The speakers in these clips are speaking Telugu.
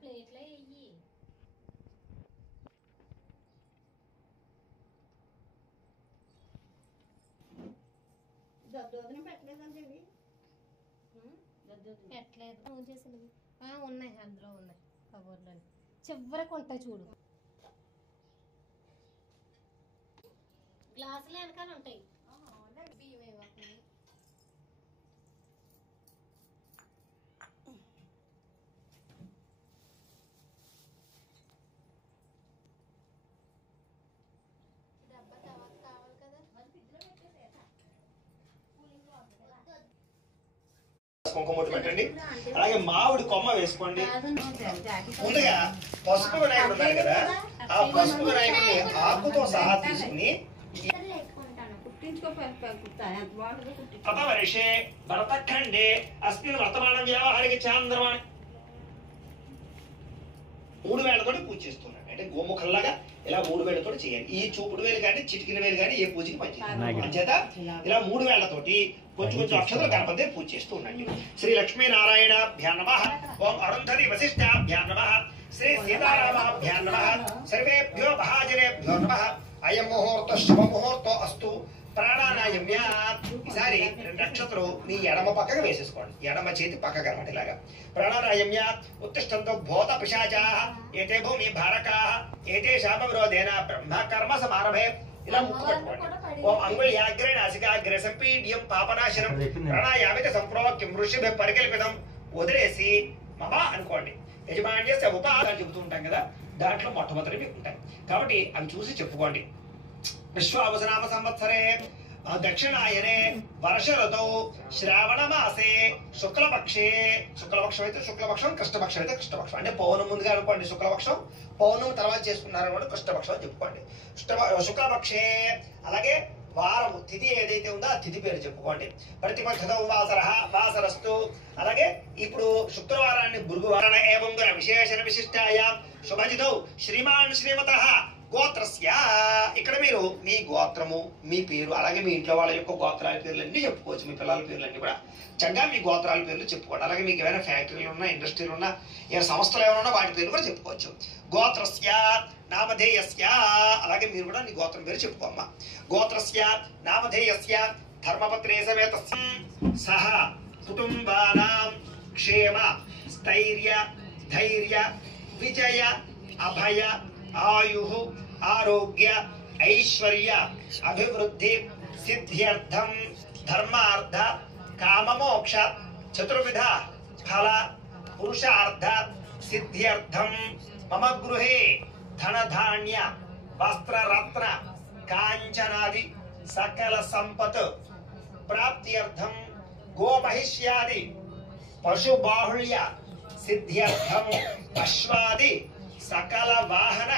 ప్లేట్లో వెయ్యి. దద్దోజనం పెట్టలేదండి ఇవి పెట్టలేదు. ఫోన్ చేసినవి ఉన్నాయి, అందులో ఉన్నాయి కబోర్డ్లో. చివరికి ఉంటాయి చూడు, గ్లాసులు వెనకాల ఉంటాయి. బియ్యం ఏమవుతుంది. డబ్బా తర్వాత కావాలి కదా. కుంకుమొట్టు పెట్టండి. అలాగే మామిడి కొమ్మ వేసుకోండి. ముందుగా పసుపు వినాయకుడు ఉన్నారు కదా, ఆ పసుపు వినాయకుడిని ఆకుతో సహా తీసుకుని వర్షే భరతఖండే అస్మిన్ వర్తమాన వ్యవహారిక చాంద్రమాన్ 3 వేళ్లతోటి పూజ చేస్తున్నాడు. అంటే గోముఖంలాగా ఇలా 3 వేళ్లతో చేయండి. ఈ చూపుడు వేలు కానీ చిటికిన వేలు కానీ ఏ పూజకి పనిచేయాలి. అంచేత ఇలా 3 వేళ్లతోటి కొంచెం అక్షతలు గణపతి పూజ చేస్తూ ఉండండి. శ్రీ లక్ష్మీనారాయణాభ్యాం నమః. ఓం అరుంధతి వశిష్ఠాభ్యాం నమః. శ్రీ సీతారామాభ్యాం నమః. సర్వేభ్యో మహాజనేభ్యో నమః. అయం ముహూర్త శుభ ముహూర్తో అస్తు. ప్రాణాయామ్య. ఈసారి 2 అక్షతలు మీ ఎడమ పక్కగా వేసేసుకోండి. ఎడమ చేతి పక్కగా అనమాట. ఇలాగా ప్రాణాయామ్య. ఉత్తిష్టంతో భూత పిశాచాః ఏతే భూమి భారకాః ఏతే శాపవిరోధేన బ్రహ్మ కర్మ సమారభే. ఇలా ముక్కు పట్టుకోండి. ఓం అంగుళ్యాగ్రే నాసికాగ్రే సంపీడ్యం పాపనాశనం ప్రాణాయామిత సంప్రోక్యం ఋషిభి పరికల్పితం. వదిలేసి మమ అనుకోండి. యజమాన్యస్య ఉపాదాలు చెబుతూ ఉంటాం కదా, దాంట్లో మొట్టమొదటివి ఉంటాయి కాబట్టి అవి చూసి చెప్పుకోండి. విశ్వావసనామ సంవత్సరే దక్షిణాయనే వర్ష ఋతౌ శ్రావణ మాసే శుక్లపక్షే. శుక్లపక్షం అయితే శుక్లపక్షం, కృష్ణపక్షం అయితే కృష్ణపక్షం. అంటే పౌర్ణం ముందుగా అనుకోండి శుక్లపక్షం, పౌర్ణం తర్వాత చేసుకున్నారు అనుకోండి కృష్ణపక్షం అని చెప్పుకోండి. శుక్లపక్షే. అలాగే వారము తిథి ఏదైతే ఉందో ఆ తిథి పేరు చెప్పుకోండి. ప్రతిపక్షతో వాసరస్తు. అలాగే ఇప్పుడు శుక్రవారాన్ని భృగువారణ ఏవం విశేషణ విశిష్టాయాం శుభజితౌ శ్రీమాన్ శ్రీమతః గోత్రస్య. ఇక్కడ మీరు మీ గోత్రము, మీ పేరు, అలాగే మీ ఇంట్లో వాళ్ళ యొక్క గోత్రాల పేర్లు అన్ని చెప్పుకోవచ్చు. మీ పిల్లల పేర్లన్నీ కూడా చక్కగా మీ గోత్రాల పేర్లు చెప్పుకోండి. అలాగే మీకు ఏమైనా ఫ్యాక్టరీలు ఉన్నా, ఇండస్ట్రీలు ఉన్నా, ఏమైనా సంస్థలు ఏమైనా ఉన్నా వాటి పేర్లు కూడా చెప్పుకోవచ్చు. గోత్రస్య నామధేయస్య. అలాగే మీరు కూడా నీ గోత్రం పేరు చెప్పుకోమ్మా. గోత్రస్య నామధేయస్య ధర్మపత్రే సమేత సహ కుటుంబానాం క్షేమ స్థైర్య ధైర్య విజయ అభయ ఆయు ఆరోగ్య ఐశ్వర్య అభివృద్ధి సిద్ధ్యర్థం ధర్మార్థ కామమోక్ష చతుర్విధ ఫల పురుషార్థ సిద్ధ్యర్థం మమ గృహే ధనధాన్య వస్త్రరత్న కాంచనాది సకల సంపత్ ప్రాప్త్యర్థం గోమహిష్యాది పశుబాహుళ్య సిద్ధ్యర్థం అశ్వాది సకల వాహన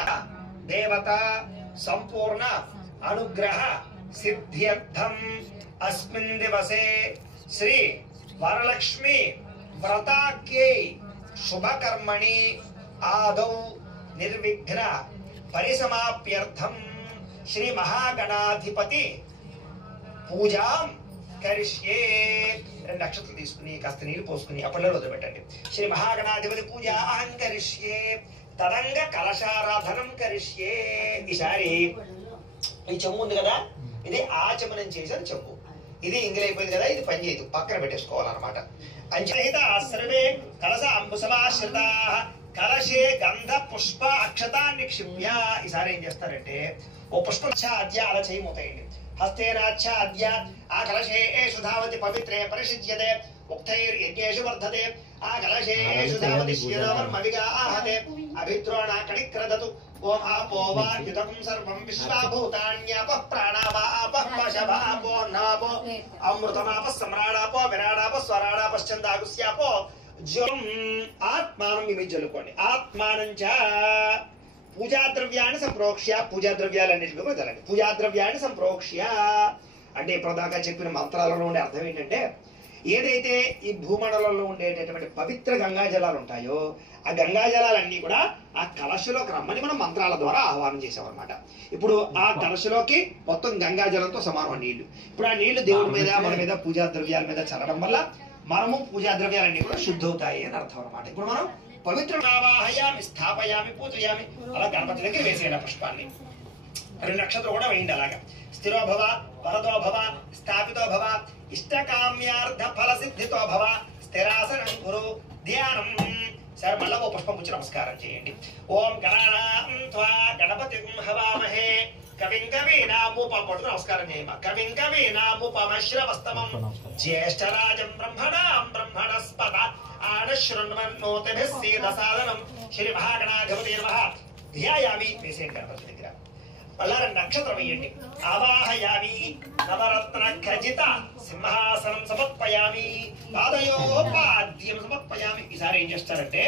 దేవత సంపూర్ణ అనుగ్రహ సిద్ధ్యర్థం అస్మిన్ దివసే శ్రీ వరలక్ష్మి వ్రతాఖ్యై శుభకర్మణి ఆదౌ నిర్విఘ్న పరిసమాప్యర్థం శ్రీ మహాగణాధిపతి పూజాం కరిష్యే. 2 నక్షత్రాలు తీసుకుని కాస్త నీళ్లు పోసుకుని అప్పట్లో వదిలిపెట్టండి. శ్రీ మహాగణాధిపతి పూజ అహం కరిష్యే. తదంగ కలశారాధనం కరిష్యే. ఈసారి ఈ చెంబు ఉంది కదా, ఇది ఆచమనం చేసిన చెంబు. ఇది ఇంగిలైపోయింది కదా, ఇది పని చేయదు, పక్కన పెట్టేసుకోవాలన్నమాట. అంచహిత సర్వే కలశ అంబుసమాశ్రితా కలశే గంధ పుష్ప అక్షతాన్ని నిక్షిప్య. ఈసారి ఏం చేస్తారంటే ఓ పుష్పఛాద్య అలా చేయమవుతాయండి. హస్తేనాచ్ఛాద్య ఆ కలశేషు ధావతి పవిత్రే పరిషిజ్యతే ఉక్తైర్యజ్ఞేషు వర్ధతే ఆ కలశేషు ధావతి శ్రీరామర్మవిగా ఆహతే అభిద్రోణ కణిక్రదతు. ఓం ఆపో వాయుతకం సర్వం విశ్వాభూతాన్యాపః ప్రాణావాపః పశవాపో నాపో అమృతమాపః సమ్రాడాపో విరాడాపో స్వరాడాపశ్చందాగుస్యాపో జ్వం. ఆత్మానం మీ జల్లుకోండి. ఆత్మానం చ పూజాద్రవ్యాన్ని సంప్రోక్ష్య. పూజాద్రవ్యాలన్నింటినీ కూడా చల్లండి. పూజాద్రవ్యాన్ని సంప్రోక్ష్య అంటే ఇప్పటిదాకా చెప్పిన మంత్రాలలో ఉండే అర్థం ఏంటంటే, ఏదైతే ఈ భూమండలంలో ఉండేటటువంటి పవిత్ర గంగా జలాలు ఉంటాయో ఆ గంగా జలాలన్నీ కూడా ఆ కలశలోకి రమ్మని మనం మంత్రాల ద్వారా ఆహ్వానం చేసామన్నమాట. ఇప్పుడు ఆ కలశలోకి మొత్తం గంగా జలంతో సమానం నీళ్లు. ఇప్పుడు ఆ నీళ్లు దేవుడి మీద, మన మీద, పూజా ద్రవ్యాల మీద చల్లడం వల్ల మనము పూజా ద్రవ్యాలన్నీ కూడా శుద్ధవుతాయి అని అర్థం అనమాట. ఇప్పుడు మనం పవిత్రమావాహయామి స్థాపయామి పూజయామి. అలా గణపతి దగ్గర వేసేయండి ఆ పుష్పాన్ని. 2 నక్షత్రం కూడా వేయండి అలాగా. స్థిరో భవ, వరదో భవ, స్థాపితో భవ, ఇష్టకామ్యార్థ ఫల సిద్ధితో భవ, స్థిరాసనం గురు, ధ్యానం. సరే మళ్ళా ఓ పుష్పం పుచ్చి నమస్కారం చేయండి. ఓం గణానాం త్వా గణపతిం హవామహే కవిం కవీనాముపమొట్టు నమస్కారం చేయమా. కవిం కవీనాముపమశ్రవస్తమం జ్యేష్ఠరాజం బ్రహ్మణాం బ్రహ్మణస్పద ఆనశృణ్వన్నోతిభిः సీదసాదనం శ్రీ మహాగణాధిపతే నమః. ధ్యాయామి వేసేయండి గణపతి దగ్గర. మళ్ళా 2 నక్షత్రం వేయండి. ఆవాహయామి నవరత్న ఖజిత సింహాసనం సమర్పయామి పాదయోపాద్యం సమర్పయామి. ఈసారి ఏం చేస్తారంటే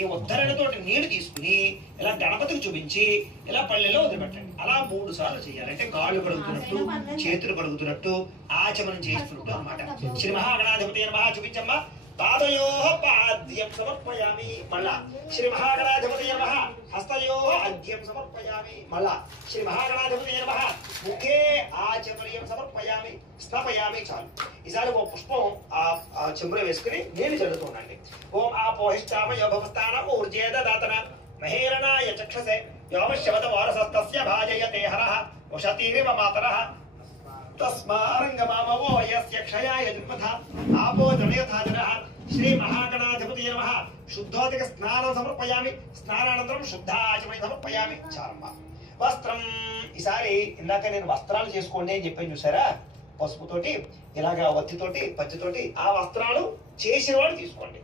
ఈ ఉద్ధరణతోటి నీళ్లు తీసుకుని ఇలా గణపతికి చూపించి ఇలా పల్లెలో వదిలిపెట్టండి. అలా 3 సార్లు చేయాలి. అంటే కాళ్ళు కడుగుతున్నట్టు, చేతులు కడుగుతున్నట్టు, ఆచమనం చేస్తున్నట్టు అన్నమాట. శ్రీ మహాగణాధిపతి నమః చూపించమ్మా. పాదయోః పాద్యం సమర్పయామి. మళ్ళా శ్రీ మహాగణాధిపతి నమః. హస్తయోః అద్యం సమర్పయామి. మళ్ళా శ్రీ మహాగణాధిపతి నమః. ముఖే ఆచమర్యం సమర్పయామి. స్నాపయామి. చాలు. ఈసారి ఓ పుష్పం ఆ చెంబులో వేసుకుని నీళ్లు చల్లుతూ ఉండండి. ఓం ఆపోహిష్టామ యోభవస్థానం ఊర్జే దదాతన మహేరణాయ చక్షసే యోమశవత వారసస్తస్య భాజయతే హరః ఉషతీరివ మాతరః తస్మారంగమామవో యస్య క్షయాయ జన్మథ ఆపో జనయథాజనః. శ్రీ మహాగణాధిపతి నమః. శుద్ధోదక స్నానం సమర్పయామి. స్నానానంతరం శుద్ధాచమని సమర్పయామి. చాలమ్మ. వస్త్రం. ఈసారి ఇందాక నేను వస్త్రాలు చేసుకోండి అని చెప్పాను చూసారా, పసుపుతోటి ఇలాగా వత్తితోటి పచ్చితోటి ఆ వస్త్రాలు చేసిన వాడు తీసుకోండి.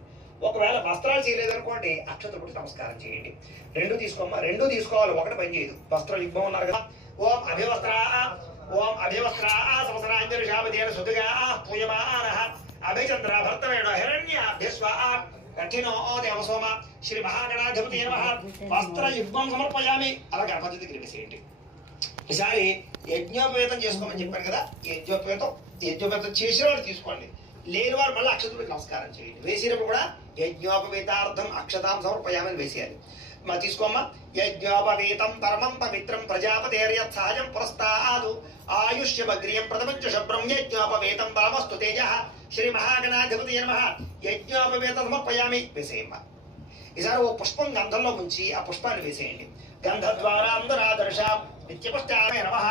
ఒకవేళ వస్త్రాలు చేయలేదనుకోండి అక్షతతోటి నమస్కారం చేయండి. 2 తీసుకోమ్మా. 2 తీసుకోవాలి, ఒకటి పని చేయదు. వస్త్రం యుగ్మం ఉన్నారు కదా. ఓం అభివస్త్రా ఓం అభివస్త్రా సమసరాంజలిషావదేన సుదుగా పూయమానః అభిచంద్ర భర్తవేణ హిరణ్య అభ్యస్వ కఠినో దేవసోమ. శ్రీ మహాగణాధిపతి నమః. వస్త్ర యుగ్మం సమర్పయామి. అలా గణపతి దగ్గర వేసేయండి. ఈసారి యజ్ఞోపవేతం చేసుకోమని చెప్పాను కదా. యజ్ఞోపవేతం చేసిన వాడు తీసుకోండి. లేని వారు మళ్ళీ అక్షతులకు నమస్కారం చేయండి. వేసినప్పుడు కూడా యజ్ఞోపవేతార్థం అక్షతాం సమర్పయామని వేసేయాలి. తీసుకోమ్మా. యజ్ఞోపవేతం పరమం పవిత్రం ప్రజాపతేర్యత్ సహజం పురస్తాదు ఆయుష్యమగ్రియం ప్రథమంచ శుభ్రం యజ్ఞోపవేతం పరమస్తు తేజః. శ్రీ మహాగణాధిపతి నమః. యజ్ఞోపవేతం సమర్పయామి. వేసేయమ్మా. ఈసారి ఓ పుష్పం గంధంలో ముంచి ఆ పుష్పాన్ని వేసేయండి. గంధద్వారాంబరాదర్శాం నిత్యపుష్టాయ నమః.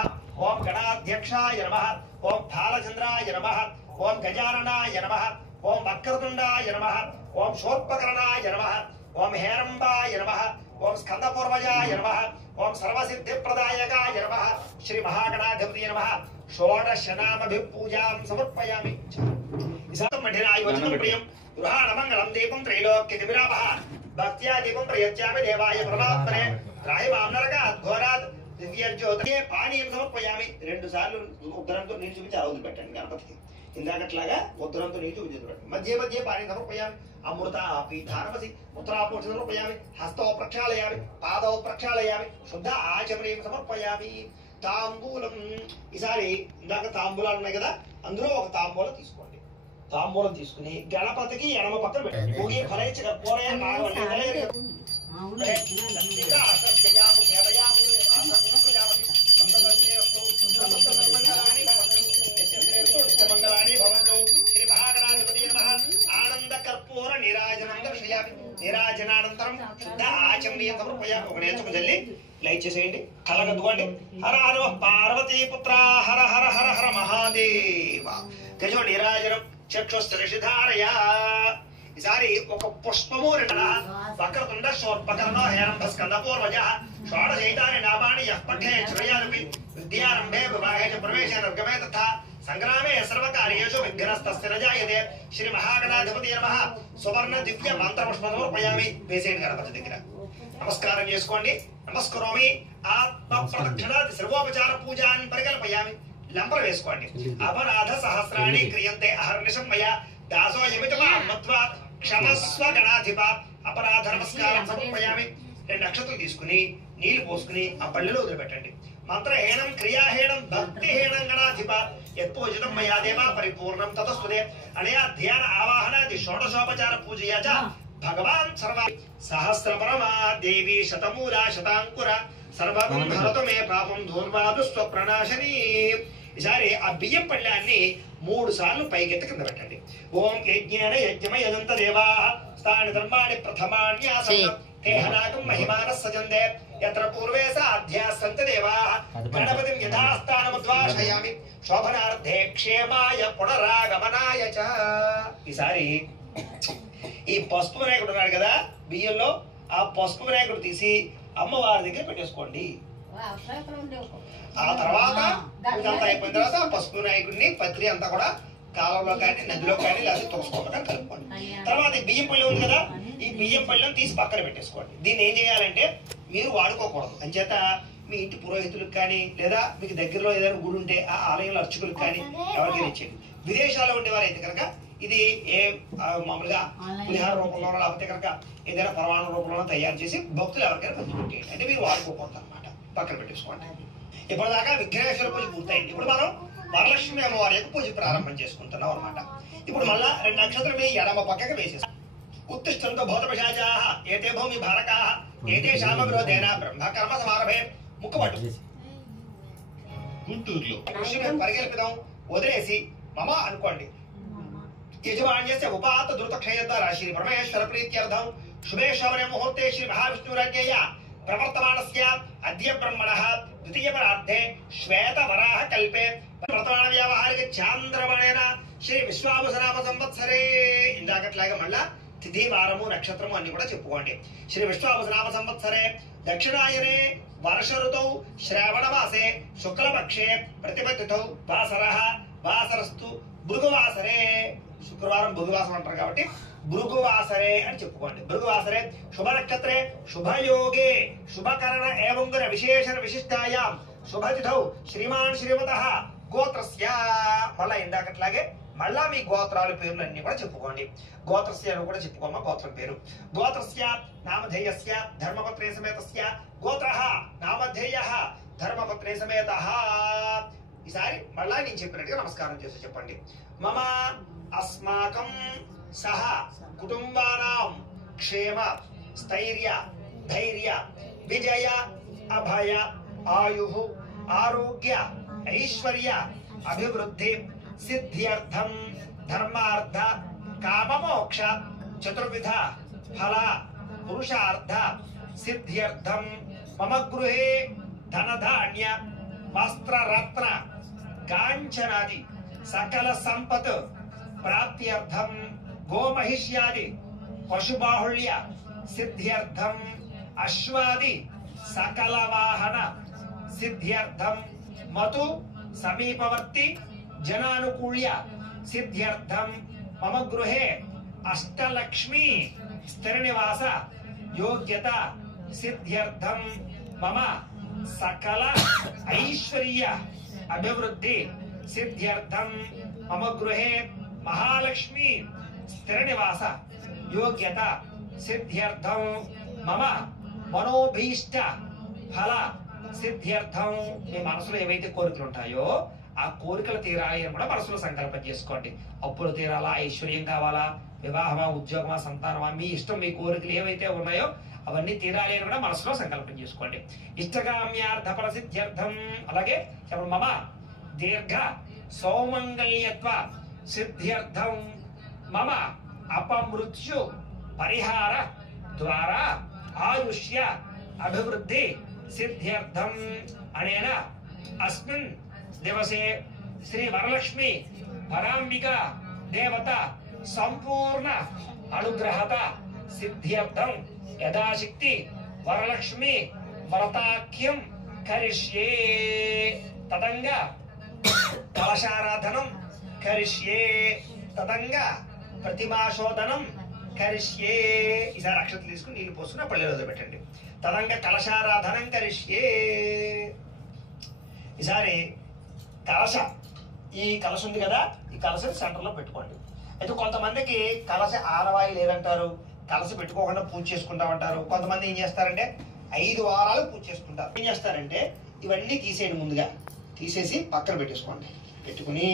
ఓం గణాధ్యక్షాయ నమః. ఓం బాలచంద్రాయ నమః. ఓం గజాననాయ నమః. ఓం వక్రతుండాయ నమః. ఓం శూర్పకర్ణాయ నమః. ఓం హేరంబాయ నమః. ఓం స్కందపూర్వజాయ నమః. ఓం సర్వసిద్ధిప్రదాయకాయ నమః. శ్రీ మహాగణాధిపతి నమః. షోడశనామభిః పూజాం సమర్పయామి. ఇసాతం మఠినాయువచనం ప్రియం గృహాణమంగళం దీపం త్రైలోక్యతివిరామః. భక్త్యా దీపం ప్రయచ్చామి దేవాయ పరమాత్మనే త్రాహిమాం నరకాత్ ఘోరాత్ దివ్యజ్యోతే పానీయం సమర్పయామి. 2 సార్లు ఉత్తరంతో నీళ్ళు చూపించి ఆ రోజు పెట్టండి గణపతికి. ఇందాకట్లాగా ఉత్తరంతో నీళ్ళు చూపించి మధ్య మధ్య పానీయం సమర్పయామి. అమృత పీఠానమసి ఉత్తరాపోష సమర్పయామి. హస్తో ప్రక్షాళయామి. పాదౌ ప్రక్షాళయామి. శుద్ధ ఆచమనీయం సమర్పయామి. తాంబూలం. ఈసారి ఇందాక తాంబూలాలు ఉన్నాయి కదా, అందులో ఒక తాంబూలం తీసుకోండి. తాంబూలం తీసుకుని గణపతికి ఎడమ పక్కన పెట్టండి. భోగి ఫలైచ్చ కర్పూరయ నాగవల్లి మంగళాని భవంతు. శ్రీ మహాగణాధిపతి నమః. ఆనంద కర్పూర నీరాజనం దర్శయామి. నీరాజనానంతరం శుద్ధ ఆచమనీయం సమర్పయామి. ఒక నేర్చుకు జల్లి లైట్ చేసేయండి. కలగద్దుకోండి. హర హర పార్వతీపుత్ర హర హర హర హర మహాదేవ. గజో నీరాజనం చక్షుస్త్రిషిధారయా. ఈసారి ఒక పుష్పము 2 వక్రతుండ శూర్పకర్ణ హేరంభ స్కందపూర్వజ షోడశైతాని నామాని యః పఠే శ్రేయాదపి విద్యారంభే వివాహే చ ప్రవేశే నిర్గమే తథా సంగ్రామే సర్వకార్యేషు విఘ్నస్తస్య న జాయతే. శ్రీ మహాగణాధిపతి నమః. సువర్ణ దివ్య మంత్ర పుష్పం సమర్పయామి. వేసేయండి గణపతి దగ్గర. నమస్కారం చేసుకోండి. నమస్కరోమి. ఆత్మ ప్రదక్షిణాది సర్వోపచార పూజాన్ పరికల్పయామి. లంపర వేసుకోండి. అపరాధ సహస్రాణి క్రియంతే అహర్నిశం మయా దాసో యమితమా మత్వా క్షమస్వ గణాధిప. అపరాధ నమస్కారం సమర్పయామి. 2 అక్షతలు తీసుకుని నీళ్లు పోసుకుని ఆ పళ్ళెలో వదిలిపెట్టండి. మంత్రహీనం క్రియాహీనం భక్తిహీనం గణాధిప యత్పూజితం మయా దేవా పరిపూర్ణం తతస్తుతే. అనయా ధ్యాన ఆవాహనాది షోడశోపచార పూజయా చ భగవాన్ సర్వ సహస్రపరమా దేవి శతమూలా శతాంకుర సర్వం హరతు మే పాపం ధూర్వాదు స్వప్రణాశని. ఈసారి ఆ బియ్యం పళ్ళాన్ని 3 సార్లు పైకెత్తి కింద పెట్టండి. ఓం యజ్ఞేన యజ్ఞమయదంత దేవా స్థాని ధర్మాణి ప్రథమాన్యాసనం తేహనాకం మహిమానః సజందే యత్ర పూర్వే సాధ్యాస్సంత దేవాః గణపతిం యథాస్థానముద్వాసయామి శోభనార్థే క్షేమాయ పునరాగమనాయ చ. ఈసారి ఈ పసుపు వినాయకుడు ఉన్నాడు కదా బియ్యంలో, ఆ పసుపు వినాయకుడు తీసి అమ్మవారి దగ్గర పెట్టేసుకోండి. ఆ తర్వాత ఇదంతా అయిపోయిన తర్వాత ఆ పసుపు వినాయకుడిని పత్రి అంతా కూడా కాలంలో కానీ నదిలో కానీ లేదా తులసుకోవడం కలుపుకోండి. తర్వాత ఈ బియ్యం పళ్ళెం ఉంది కదా, ఈ బియ్యం పళ్ళెం తీసి పక్కన పెట్టేసుకోండి. దీన్ని ఏం చేయాలంటే మీరు వాడుకోకూడదు. అంచేత మీ ఇంటి పురోహితులకు కానీ లేదా మీకు దగ్గరలో ఏదైనా గుడి ఉంటే ఆ ఆలయంలో అర్చకులకు కానీ ఎవరికైనా ఇచ్చేయండి. విదేశాల్లో ఉండేవారైతే కనుక ఇది ఏ మామూలుగా పులిహార రూపంలో లేకపోతే కనుక ఏదైనా పరమాణ రూపంలో తయారు చేసి భక్తులు ఎవరికైనా పంచిపెట్టేయండి. అంటే మీరు వాడుకోకూడదు అనమాట, పక్కన పెట్టేసుకోండి. ఇప్పటిదాకా విఘ్నేశ్వర పూజ పూర్తయింది. ఇప్పుడు మనం వరలక్ష్మి అమ్మవారి యొక్క పూజ ప్రారంభం చేసుకుంటున్నాం అనమాట. ఇప్పుడు మళ్ళా 2 నక్షత్రం మీ ఎడమ పక్కకి వేసేస్తాం. ఉత్తిష్టంతో భూతపిశాచాః ఏతే భూమి భారకాః ఏతేషాం విరోధేన బ్రహ్మకర్మ సమారభే. ముక్కపట్టు గుంటూరులో పరిగెల్పిదాం, వదిలేసి మమ అనుకోండి. యజమాన్యస్య ఉపాత ధృత క్షయద్వారా శ్రీ పరమేశ్వర ప్రీత్యర్థం శుభే శ్రవణే ముహూర్తే శ్రీ మహావిష్ణురాజ్ఞేయ ప్రవర్తమానస్య అద్య బ్రహ్మణః ద్వితీయ పరార్థే శ్వేత వరాహ కల్పే వర్తమాన వ్యావహారిక చాంద్రమణేన శ్రీ విశ్వావసనామ సంవత్సరే. ఇందాకట్లాగా మళ్ళా తిథి వారము నక్షత్రము అన్ని కూడా చెప్పుకోండి. శ్రీ విశ్వావసనామ సంవత్సరే దక్షిణాయనే వర్ష ఋతౌ శ్రావణ మాసే శుక్లపక్షే ప్రతిపత్తిథౌ వాసరః వాసరస్తు భృగువాసరే. శుక్రవారం భృగువాసం అంటారు కాబట్టి భృగువాసరే అని చెప్పుకోండి. భృగువాసరే శుభ నక్షత్రే శుభయోగే శుభకరణ ఏవంగుర విశేషణ విశిష్టాయాం శుభతిథౌ శ్రీమాన్ శ్రీమతః గోత్రస్య. మళ్ళా ఇందాకట్లాగే మళ్ళా మీ గోత్రాల పేర్లు అన్ని కూడా చెప్పుకోండి. గోత్రస్య అని కూడా చెప్పుకోమా గోత్రం పేరు. గోత్రస్య నామధేయస్య ధర్మపత్రే సమేతస్య గోత్రః నామధేయః ధర్మపత్రే సమేతః. ఈసారి మళ్ళా నేను చెప్పినట్టుగా నమస్కారం చేసి చెప్పండి. మమ అస్మాకం సహ కుటుంబానాం క్షేమ స్థైర్య ధైర్య విజయ అభయ ఆయుః ఆరోగ్య ఐశ్వర్య అభివృద్ధి సిద్ధ్యర్థం ధర్మార్థ కామమోక్ష చతుర్విధ ఫల పురుషార్థ సిద్ధ్యర్థం మమ గృహే ధనధాన్య వస్త్రరత్న కాంచనాది సకల సంపత్ ప్రాప్త్యర్థం గోమహిష్యాది పశుబాహుళ్య సిద్ధ్యర్థం అశ్వాది సకల వాహన సిద్ధ్యర్థం మతు సమీపవర్తి జనానుకూల్య సిద్ధ్యర్థం మమ గృహే అష్టలక్ష్మి స్థిర నివాస యోగ్యత సిద్ధ్యర్థం మమ సకల ఐశ్వర్య అభివృద్ధి సిద్ధ్యర్థం మమ గృహే మహాలక్ష్మి స్థిర నివాస యోగ్యత సిద్ధ్యర్థం మమ మనోభీష్ట ఫల సిద్ధ్యర్థం. మీ మనసులో ఏవైతే కోరికలు ఉంటాయో ఆ కోరికలు తీరాలి అని కూడా మనసులో సంకల్పం చేసుకోండి. అప్పులు తీరాలా, ఐశ్వర్యం కావాలా, వివాహమా, ఉద్యోగమా, సంతానమా, మీ ఇష్టం, మీ కోరికలు ఏవైతే ఉన్నాయో అవన్నీ తీరాలి అని కూడా మనసులో సంకల్పం చేసుకోండి. ఇష్టకామ్యార్థ ఫలసిద్ధ్యర్థం. అలాగే చెప్పండి మమ దీర్ఘ సౌమంగళ్యత్వ సిద్ధ్యర్థం మమ అపమృత్యు పరిహార ద్వారా ఆయుష్య అభివృద్ధి సిద్ధ్యర్థం అనేన అస్మిన్ దివసే శ్రీ వరలక్ష్మి పరాంబిక దేవత సంపూర్ణ అనుగ్రహత సిద్ధ్యర్థం యథాశక్తి వరలక్ష్మి వ్రతాఖ్యం కరిష్యే. తదంగా కలశారాధనం కరిష్యే. తదంగా ప్రతిమాశోధనం కరిష్యే. ఈసారి అక్షతలు తీసుకుని నీళ్ళు పోసుకుని పల్లెలో పెట్టండి. తదంగా కలశారాధనం కరిష్యే. ఈసారి కలశ, ఈ కలశ ఉంది కదా, ఈ కలశ సెంటర్ లో పెట్టుకోండి. అయితే కొంతమందికి కలశ ఆనవాయి లేదంటారు, కలశ పెట్టుకోకుండా పూజ చేసుకుంటామంటారు. కొంతమంది ఏం చేస్తారంటే 5 వారాలు పూజ చేసుకుంటారు. ఏం చేస్తారంటే ఇవన్నీ తీసేయండి, ముందుగా తీసేసి పక్కన పెట్టేసుకోండి. పెట్టుకుని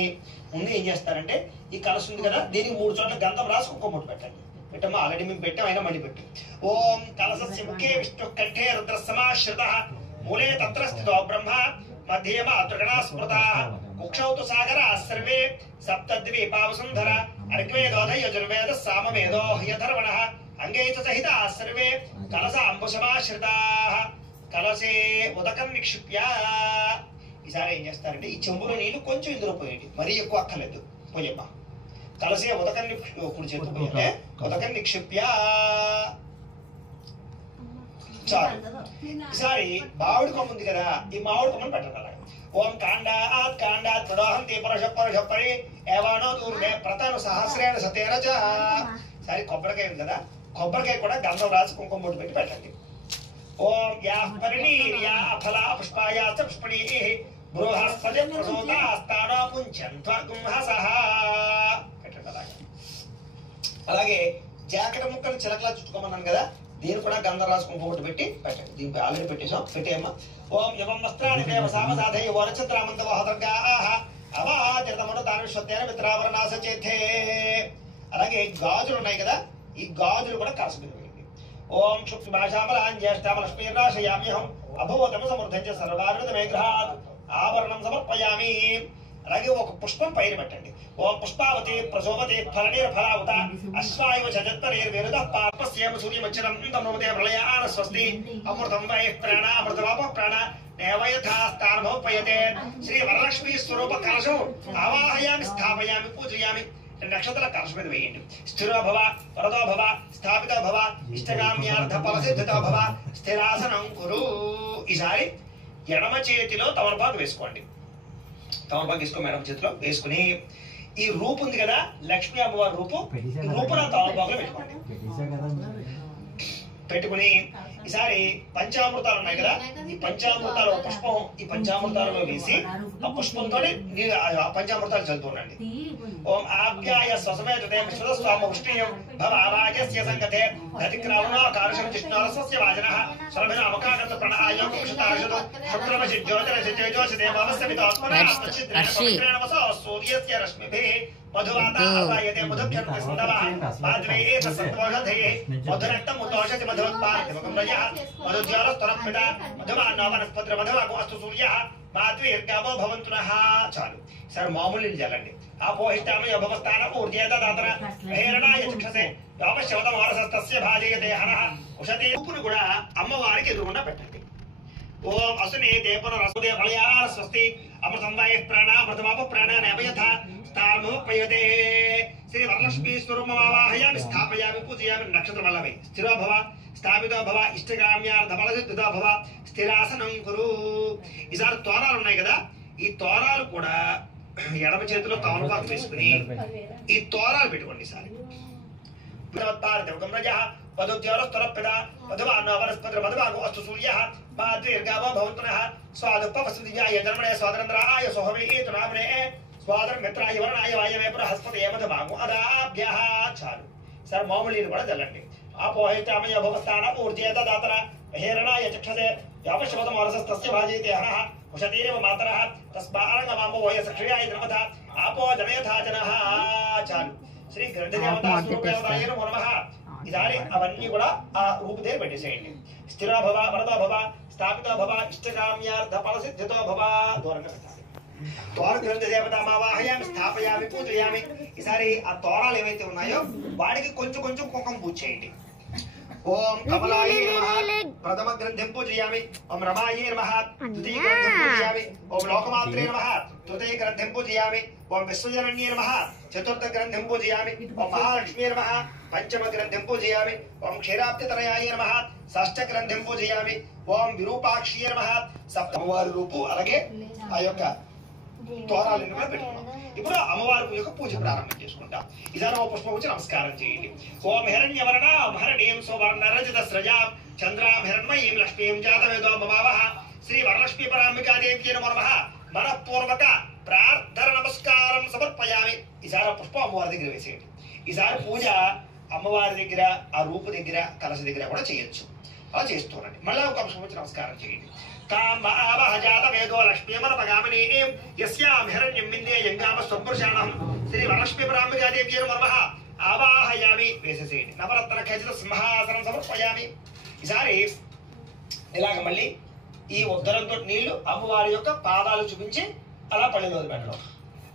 ముందు ఏం చేస్తారంటే ఈ కలశ ఉంది కదా, దీనికి 3 చోట్ల గంధం రాసి కుక్క ముట్టు పెట్టండి. పెట్టమ్మా, ఆల్రెడీ మేము పెట్టాం, అయినా మళ్ళీ పెట్టు. ఓం కలశస్య ముఖే విష్ణు కంఠే రుద్ర సమాశ్రిత మూలే తత్ర స్థితో బ్రహ్మ मध्ये मातृगणा स्मृताः कुक्षौ तु सागराः सर्वे सप्तद्वीपावसुन्धर ऋग्वेदोऽथ यजुर्वेदः सामवेदो ह्यथर्वणः अंगे च सहिताः सर्वे कलशाम्बुशमाश्रिताः कलशे उदकं निक्षिप्य ఈసారి ఏం చేస్తారంటే ఈ చెంబులో నీళ్లు కొంచెం ఇందులో పోయండి, మరీ ఎక్కువ అక్కర్లేదు, పోయమ్మా. కలసే ఉదకాన్ని కుడి చేతి పోయండి, ఉదకాన్ని నిక్షిప్య చాలు. ఈసారి మామిడి కొమ్మ ఉంది కదా, ఈ మామిడి కొమ్మని పెట్టాలి. ఓం కాండాత్ కాండాత్ ప్రదోహంతి పరశపరి ఏవానో దూరుడే ప్రతను సహస్రేణ సతేన చ. సరే కొబ్బరికాయ ఉంది కదా, కొబ్బరికాయ కూడా గంధం రాసి కుంకుమ బొట్టు పెట్టి పెట్టండి. ఓం యా పరిణీర్యా ఫలా పుష్పాయాచ పుష్పణీః బృహస్పతి ప్రసూతాస్తానా పుంచంత్వగుంహసః పెట్టండి. అలాగే జాకెట్ ముక్కలు చిలకలా చుట్టుకోమన్నాను కదా, దీన్ని కూడా గంధం రాసి కుంకుమ బొట్టు పెట్టి పెట్టండి. దీనిపై ఆల్రెడీ పెట్టేసాం, పెట్టేయమ్మా. ఓం యం వస్త్రాణి దేవ సామసాధయ వరచంద్రామంతవహద్గాః అవాతిరతమను దానవిశ్వత్తేన మిత్రావరణాసచేతే. అలాగే గాజులు ఉన్నాయి కదా, ఈ గాజులు కూడా కలస ఓం క్షుప్తి భాషామలాన్ జ్యేష్ఠామలక్ష్మీర్నాశయామ్యహం అభూతమ సమృద్ధంచ సర్వారుణ మేఘ్రాత్ ఆభరణం సమర్పయామి. అలాగే ఒక పుష్పం పైన పెట్టండి. ఓం పుష్పావతి ప్రశోభతి ఫలనీర్ ఫలావత అశ్వాయువ చజత్తరేర్వేరుద పాపస్యేమ సూర్యమచ్చరం తమృతే ప్రళయాన స్వస్తి అమృతం వై ప్రాణ అమృతవాప ప్రాణ నేవయథాస్తానమోపయతే. శ్రీ వరలక్ష్మీ స్వరూప కలశం ఆవాహయామి స్థాపయామి పూజయామి. నక్షత్ర కలశ మీద వేయండి. స్థిరో భవ వరదో భవ స్థాపితో భవ ఇష్టకామ్యార్థ ఫలసిద్ధితో భవ స్థిరాసనం కురు. ఈసారి ఎడమ చేతిలో తమలపాకు వేసుకోండి. తమలపాకు వేసుకో ఎడమ చేతిలో వేసుకుని ఈ రూపు ఉంది కదా, లక్ష్మీ అమ్మవారి రూపు, ఈ రూపున తమలపాకులో పెట్టుకోండి. పెట్టుకుని ఈసారి పంచామృతాలు ఉన్నాయి కదా, ఈ పంచామృతాలు పుష్పం ఈ పంచామృతాలలో వేసి ఆ పుష్పంతో ఆ పంచామృతాలు చదువుతూ ఉండండి. ఓం ఆప్యాయ స్వసమేతే విశ్వస్వామ ఉష్ణీయం భవ ఆవాజస్య సంగతే గతిక్రమణ కారుషం జిష్ణోరస్య వాజనః సర్వన అవకాశత ప్రణాయం కుక్షతారషతో శుక్రమసి జ్యోతిరసి తేజోసి దేవవస్య వితాత్మన ఆత్మచిద్రేణ వసో సూర్యస్య రశ్మిభిః మధువాతాయతే మధుక్షర్త సందవః పాద్వేయ సత్వోషధే మధురక్తం ఉతోషతి మధువత్పార్థిమకం రజః మధుజ్వాలస్తరపిత మధుమానో వనస్పత్ర మధువాగో అస్తు సూర్యః మాద్వేర్గావో భవంతునః. చాలు. సరే మామూలు నీళ్ళు చల్లండి. ఆపోహిష్టామి అభవస్థాన ఊర్జేత దాతన హేరణాయ చక్షసే యావశవత వారసస్తస్య భాజయతే హనః. ఉషతే ఉప్పును కూడా అమ్మవారికి ఎదురుగుండా పెట్టండి. ఓం అసునే దేపన రసుదే ఫలయార స్వస్తి అమృతం వై ప్రాణ అమృతమాప ప్రాణ నేవయథ స్థానమోపయతే. శ్రీ వరలక్ష్మీ స్వరూపమావాహయామి స్థాపయామి పూజయామి. నక్షత్రం వల్ల స్థిరో భవ స్థాపితో భవ ఇష్టకామ్యార్థ ఫలసిద్ధితో భవ స్థిరాసనం కురు. ఈసారి తోరాలు ఉన్నాయి కదా, ఈ తోరాలు కూడా ఎడమ చేతిలో తమలపాకు వేసుకుని ఈ తోరాలు పెట్టుకోండి. ఈసారి పదోద్యోరస్తరపిత మధువానో వనస్పత్ర మధువాగో అస్తు సూర్యః మాద్వేర్గావో భవంతునః స్వాదుపవసందియాయ ధర్మణే స్వాతంత్రాయ సోహమేతు నామనే స్వాదర్ మిత్రాయ వరణాయ వాయవే బృహస్పతయే మధువాగో అదాభ్యః. చాలు. సరే మామూలు నీరు కూడా చల్లండి. ఆపోహిష్టామయ భవస్థాన ఊర్జేత దాతన హేరణాయ చక్షసే యావశవత వారసస్తస్య భాజయతే హనః. ఉషతీరేవ మాతరః తస్మారంగమామో వయసక్షయాయ ధర్మత ఆపో జనయథా జనః. చాలు. శ్రీ గ్రంథదేవతా స్వరూపదేవతాయ నమో నమః. ఈసారి అవన్నీ కూడా ఆ రూపు దగ్గర పెట్టేసేయండి. స్థిరో భవ వరదో భవ స్థాపితో భవ ఇష్టకామ్యార్థ ఫలసిద్ధితో భవ. దూరంగా పెట్టాలి. తోర గ్రంథదేవతామావాహయామి స్థాపయామి పూజయామి. ఈసారి ఆ తోరాలు ఏవైతే ఉన్నాయో వాడికి కొంచెం కొంచెం కుంకుమ పూజ చేయండి. ఓం కమలాయ నమః ప్రథమ గ్రంథం పూజయామి. ఓం రమాయ నమః ద్వితీయ గ్రంథం పూజయామి. ఓం లోకమాత్రే నమః తృతీయ గ్రంథం పూజయామి. ఓం విశ్వజనన్యే నమః చతుర్థ గ్రంథం పూజయామి. ఓం మహాలక్ష్మీ నమః పంచమ గ్రంథం పూజయామి. ఓం క్షీరాబ్దితనయాయ నమః షష్ఠ గ్రంథం పూజయామి. ఓం విరూపాక్షియే నమః సప్తమవారి రూపు. అలాగే ఆ యొక్క తోరాలను కూడా పెట్టుకున్నాం. ఇప్పుడు అమ్మవారి యొక్క పూజ ప్రారంభం చేసుకుంటాం. ఇదాన పుష్పం వచ్చి నమస్కారం చేయండి. ఓం హిరణ్యవర్ణ హరణీయం సువర్ణ రజత స్రజాం చంద్రాం హిరణ్మయీం లక్ష్మీం జాతవేదో మమావహ. శ్రీ వరలక్ష్మీ పరాంబికాదేవ్యై నమో నమః. మనఃపూర్వక ప్రార్థన నమస్కారం సమర్పయామి. ఈసారి పుష్పం అమ్మవారి దగ్గర వేసేయండి. ఈసారి పూజ అమ్మవారి దగ్గర ఆ రూపు దగ్గర కలశ దగ్గర కూడా చేయొచ్చు. అలా చేస్తున్నాండి. మళ్ళీ ఒక పుష్పం వచ్చి నమస్కారం చేయండి. జాతవేదో లక్ష్మీమనపగామినీ యస్యాం హిరణ్యం విందేయం గామ స్వపురుషాణం శ్రీ వరలక్ష్మీ పరాంబికాదేవ్యై నమో నమః. ఆవాహయామి. వేసేసేయండి. నవరత్న ఖచ్చిత సింహాసనం సమర్పయామి. ఈసారి ఇలాగ మళ్ళీ ఈ ఉద్దరంతో నీళ్లు అమ్మవారి యొక్క పాదాలు చూపించి అలా పళ్ళలో పెట్టడం,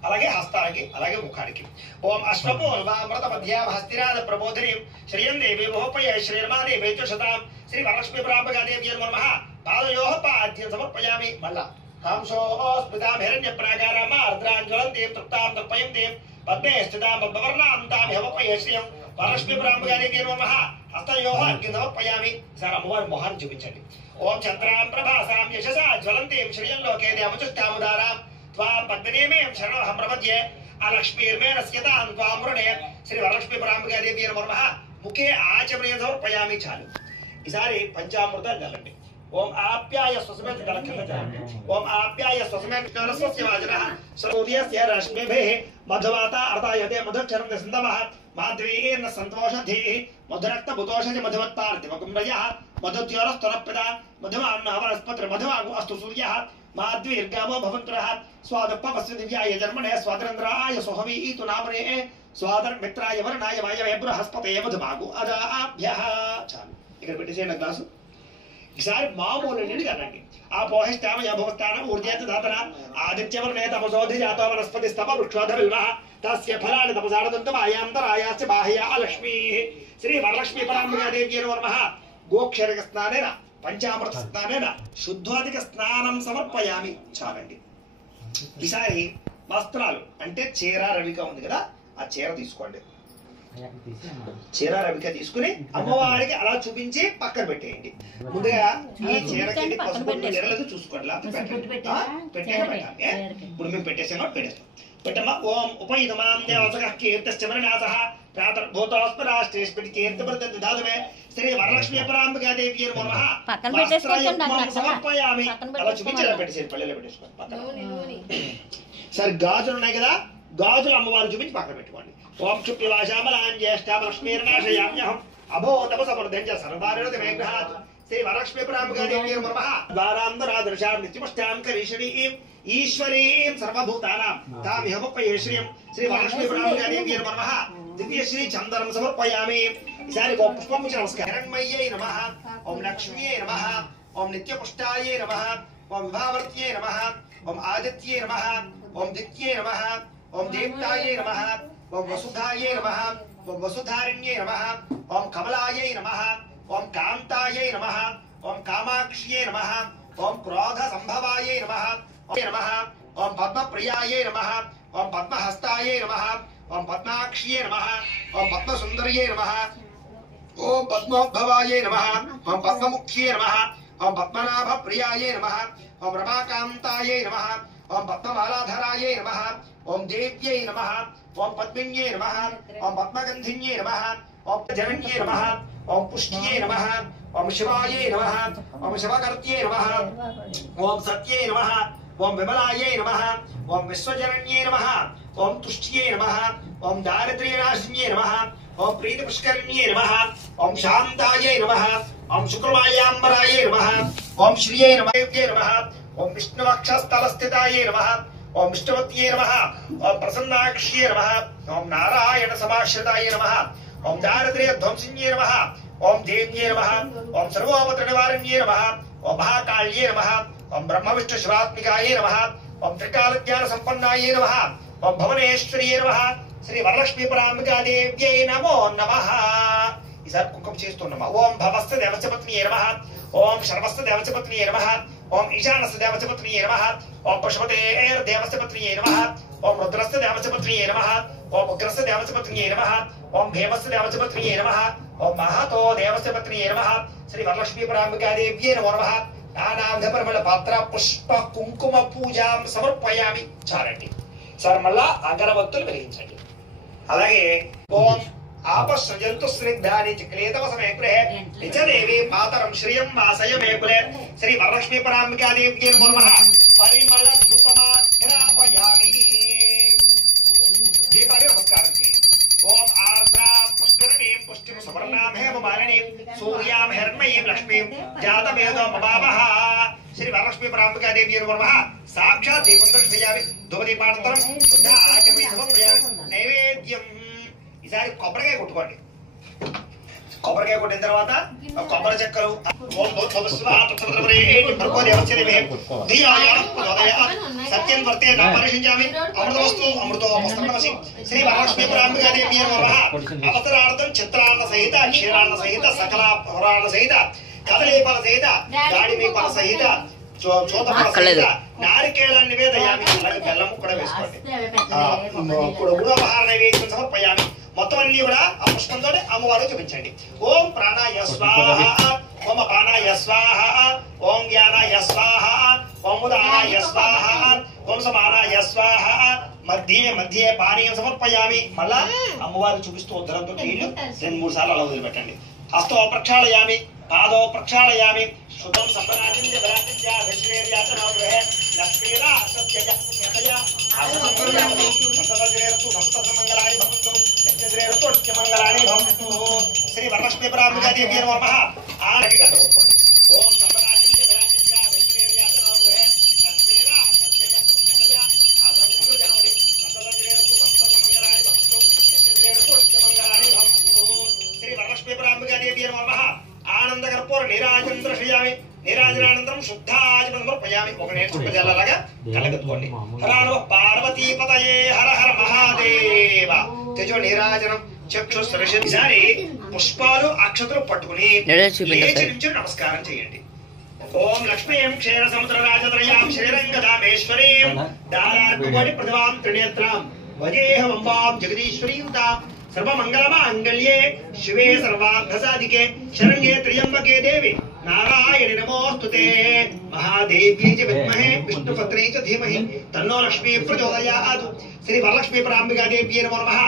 అలాగే హస్తానికి, అలాగే ముఖానికి. ఓం అశ్వమూలమృత మధ్యామ హస్తిరాద ప్రబోధిని శ్రీయం దేవి మహోపయ శ్రీర్మాదేవి శతాం శ్రీ వరలక్ష్మీ ప్రాపగాదేవ్య నమః పాదయోః పాద్యం సమర్పయామి. మళ్ళా కాంసోస్మితాం హిరణ్య ప్రాకారామ అర్ద్రాంజ్వలంతీం తృప్తాం తృపయంతీం పద్మే స్థితాం పద్మవర్ణాం తాం హవపయ శ్రీయం వరలక్ష్మీ ప్రాపగాదేవ్య నమః హస్తయోః అర్ఘ్యం సమర్పయామి. సార్ అమ్మవారి మొహాన్ని చూపించండి. ఓం చంద్రాం ప్రభాసాం యశసా జ్వలంతీం శ్రియం లోకే దేవచుష్టాముదారాం త్వాం పద్మనేమేం శరణమహం ప్రపద్యే అలక్ష్మీర్మేణస్యతాం త్వాం మృణే శ్రీ వరలక్ష్మీ ప్రాంబగాదేవి నమః ముఖే ఆచమనీయ సమర్పయామి. చాలు. ఈసారి పంచామృతాలు చల్లండి. ఓం ఆప్యాయ స్వసమేత జలఖండి. ఓం ఆప్యాయ స్వసమేత జ్ఞానస్య వాజనః సూర్యస్య రశ్మిభిః మధువాత అర్ధాయతే మధుక్షరం సందమః మాధ్వీర్న సంతోషధీః మధురక్త బుతోషజ మధువత్తార్తిమగుంరయః మధుద్యోరస్తరప్రద మధుమాన్న వనస్పత్ర మధుమాగు అస్తు సూర్యః మాధ్వీర్గామో భవంతురః స్వాదప్పవస్య దివ్యాయ జన్మనే స్వాతంత్రాయ సుహవీతు నామనే స్వాదర్మిత్రాయ వర్ణాయ వాయవే బృహస్పతే మధుమాగు అదాభ్యః. చాలు. ఇక్కడ పెట్టేసేయండి గ్లాసు. ఈసారి మామూలు నీళ్ళు కదండి. ఆ పోహిష్టామయ భవస్థానం ఊర్జేత దాతన ఆదిత్యవర్ణే తపసోధి జాతో వనస్పతి స్తప వృక్షోధ విల్వః తస్య ఫలాని తపసారదంతం ఆయాంతరాయాస్య బాహ్యా లక్ష్మీ శ్రీ వరలక్ష్మీ పరాంబగాదేవ్యై నమః. గోక్షరిక స్నానేన పంచామృత స్నానేన శుద్ధోధిక స్నానం సమర్పయామి. చాలండి. ఈసారి వస్త్రాలు అంటే చీర రవిక ఉంది కదా, ఆ చీర తీసుకోండి. చీర రవిక తీసుకుని అమ్మవారికి అలా చూపించి పక్కన పెట్టేయండి. ముందుగా ఈ చీరకి పసుపు చీరలకు చూసుకోండి. పెట్టాలి. ఇప్పుడు మేము పెట్టేసాం కాబట్టి పెట్టేస్తాం. పెట్టమ్మా. ఓం ఉపయుధమాం దేవసః కీర్తిశ్చ మరణాసః ప్రాతర్భూతోస్మరాష్ట్రేష్పటి కీర్తివర్ధంతి ధాతుమే శ్రీ వరలక్ష్మీ పరాంబగాదేవ్యై నమః వస్త్రయుగ్మం సమర్పయామి. అలా చూపించి ఇలా పెట్టేసేయండి. పల్లెలో పెట్టేసుకోండి పక్కన. సరే గాజులు ఉన్నాయి కదా, గాజులు అమ్మవారు చూపించి పక్కన పెట్టుకోండి. ఓం క్షుప్యవాశామలాం జ్యేష్ఠాం లక్ష్మీర్నాశయామ్యహం అభోతపసమృద్ధంచ సర్వారిణత మేఘ్నాత్ శ్రీ వరలక్ష్మీ పరాంబగాదేవ్యై నమః ద్వారాంధరాదృశాం నిత్యముష్టాం కరీషణీం ఈశ్వరీం సర్వభూతానాం తామిహముపయే శ్రీయం శ్రీ వరలక్ష్మీ పరాంబగాదేవ్యై నమః దివ్యశ్రీ చందనం సమర్పయామి. ఈసారి ఓం పుష్పముచ నమస్కారం. హిరణ్మయ్యై నమః ఓం లక్ష్మ్యై నమః ఓం నిత్యపుష్టాయై నమః ఓం విభావర్త్యై నమః ఓం ఆదిత్యై నమః ఓం దిత్యై నమః ఓం దేవ్తాయై నమః ఓం వసుధాయై నమః ఓం వసుధారిణ్యై నమః ఓం కమలాయై నమః ఓం కాంతాయై నమః ఓం కామాక్ష్యై నమః ఓం క్రోధ సంభవాయై నమః ఓం పద్మప్రియాయై నమః ఓం పద్మహస్తాయై నమః ఓం పద్మాక్ష్యై నమః ఓం పద్మసుందర్యై నమః ఓం పద్మోద్భవాయై నమః ఓం పద్మముఖ్యై నమః ఓం పద్మనాభ ప్రియాయై నమః ఓం రమాకాంతాయై నమః ఓం పద్మమాలాధరాయై నమః ఓం దేవ్యై నమః ఓం పద్మిన్యై నమః ఓం పద్మగంధిన్యై నమః ఓం జరణ్యై నమః ఓం పుష్ట్యై నమః ఓం శివాయై నమః ఓం శివకర్త్యై నమః ఓం సత్యై నమః ఓం విమలాయై నమః ఓం విశ్వజరణ్యై నమః ఓం తుష్ట్యై నమః ఓం దారిద్ర్యనాశిన్యై నమః ఓం ప్రీతిపుష్కరిణ్యై నమః ఓం శాంతాయై నమః ఓం శుక్రమాయాంబరాయై నమః ఓం శ్రీయై నమః ఓం విష్ణువక్షస్థలస్థితాయై నమః ఓం విష్ణువత్యై నమః ఓం ప్రసన్నాక్ష్యై నమః ఓం నారాయణ సమాశ్రితాయై నమః ఓం దారిద్ర్య ధ్వంసిన్యై నమః ఓం దేవ్యై నమః ఓం సర్వోపద్ర నివారిణ్యై నమః ఓం మహాకాళ్యై నమః ఓం బ్రహ్మ విష్ణు శివాత్మికాయై నమః ఓం త్రికాల జ్ఞాన సంపన్నాయై నమః ఓం భువనేశ్వర్యై నమః శ్రీ వరలక్ష్మీ పరాంబికాదేవ్యై నమో నమః. ఈసారి కుంకుమ చేస్తున్నామా. ఓం భవస్థ దేవచపత్నియై నమః ఓం శర్వస్థ దేవచపత్నియై నమః ఓం ఈశానస్థ దేవచపత్నియై నమః ఓం పశుపతేర్ దేవచపత్నియై నమః ఓం రుద్రస్థ దేవచపత్నియై నమః ఓం ఉగ్రస్థ దేవచపత్నియై నమః ఓం భీమస్థ దేవచపత్నియై నమః ఓం మహతో దేవచపత్నియై నమః శ్రీ వరలక్ష్మీ పరాంబికాదేవ్యై నమో నమః. నానావిధ పరిమళ పాత్ర పుష్ప కుంకుమ పూజాం సమర్పయామి. చాలండి. సార్ మళ్ళా అగరవత్తులు వెలిగించండి. అలాగే ఓం ఆపసృజంతు స్నిగ్ధాని చిక్లేతవ సమయకులే నిజదేవి మాతరం శ్రియం వాసయ మేకులే శ్రీ వరలక్ష్మీ పరాంబికాదేవ్యై నమో నమః. పరిమళ ధూపమాఘ్రాపయామి. దీపాన్ని నమస్కారం చేయండి. ఓం ఆర్ద్రా పుష్కరణీం పుష్టిం సువర్ణాం హేమమాలినీం సూర్యాం హిరణ్మయీం లక్ష్మీం జాతవేదో మమావహ. శ్రీ వరలక్ష్మీ పరాంబికాదేవ్యై నమో నమః. సాక్షాత్ దీపం దర్శయామి. ధూపదీపానంతరం శుద్ధ ఆచమనీయం సమర్పయామి. నైవేద్యం. ఈసారి కొబ్బరికాయ కొట్టుకోండి. కొబ్బరికాయ కొట్టిన తర్వాత కొబ్బరి చెక్కలు సత్యం వర్తే పరిశించామి అమృతవస్తు అమృతో వస్త్రమసి శ్రీ వరలక్ష్మీ ప్రాంబికాదేవి అవతరార్థం చిత్రాన్న సహిత క్షీరాన్న సహిత సకల పురాణ సహిత కదలీఫల సహిత దాడిమీఫల సహిత చూతఫల సహిత నారికేళాన్ని నివేదయామి. అలాగే బెల్లము కూడా వేసుకోండి. ఉడవహార నైవేద్యం సమర్పయామి. మొత్తం అన్ని కూడా ఆ పుష్పంతో అమ్మవారు చూపించండి. ఓం ప్రాణాయ స్వాహ, ఓం అపానాయ స్వాహ, ఓం జ్ఞానాయ స్వాహ, ఓం ఉదానాయ స్వాహ, ఓం సమానాయ స్వాహ. మధ్యే మధ్యే పానీయం సమర్పయామి. మళ్ళా అమ్మవారు చూపిస్తూ ఉద్దరంతో నీళ్లు 2-3 సార్లు అలా వదిలిపెట్టండి. హస్తో ప్రక్షాళయామి, పాదో ప్రక్షాళయామి. శుద్ధం సంపరాజించ బలాజించ విశ్వేర్యాచనాగ్రహే లక్ష్మీరా సత్యజ యతయ ఆసమంగళాని సంతవజేరతు సంతసమంగళాని భవంతు యజ్ఞశ్రేరతు నిత్యమంగళాని భవంతు. శ్రీ వరలక్ష్మీ ప్రాంబికాదేవి నమః. ఆరతి గంటలు. ఓం సంపరాజించ బలాజించ విశ్వేర్యాచనాగ్రహే లక్ష్మీరా సత్యజ యతయ ఆసమంగళాని సంతవజేరతు సంతసమంగళాని భవంతు యజ్ఞశ్రేరతు నిత్యమంగళాని భవంతు. శ్రీ వరలక్ష్మీ ప్రాంబికాదేవి నమః. ఆనంద కర్పూర నీరాజనం దర్శయామి. నీరాజనానంతరం శుద్ధాచమనం సమర్పయామి. ఒక నేటి చుక్క జల్లలాగా కళ్ళగత్తుకోండి. హరాను పార్వతీపతయే హర హర మహాదేవ. తెజో నీరాజనం చక్షుస్పర్శం. ఈసారి పుష్పాలు అక్షతలు పట్టుకుని లేచి నుంచి నమస్కారం చేయండి. ఓం లక్ష్మీం క్షీర సముద్ర రాజద్రయాం శ్రీరంగధామేశ్వరీం దారార్కోటి ప్రతిభాం త్రినేత్రాం వజేహమంబాం జగదీశ్వరీం తాం సర్వమంగళమాంగళ్యే శివే సర్వార్థసాధికే శరణ్యే త్ర్యంబకే దేవి నారాయణి నమోస్తుతే. మహాదేవ్యై చ విద్మహే విష్ణుపత్న్యై చ ధీమహి తన్నో లక్ష్మీ ప్రచోదయాత్. శ్రీ వరలక్ష్మీ ప్రాంబికాదేవ్యై నమో నమః.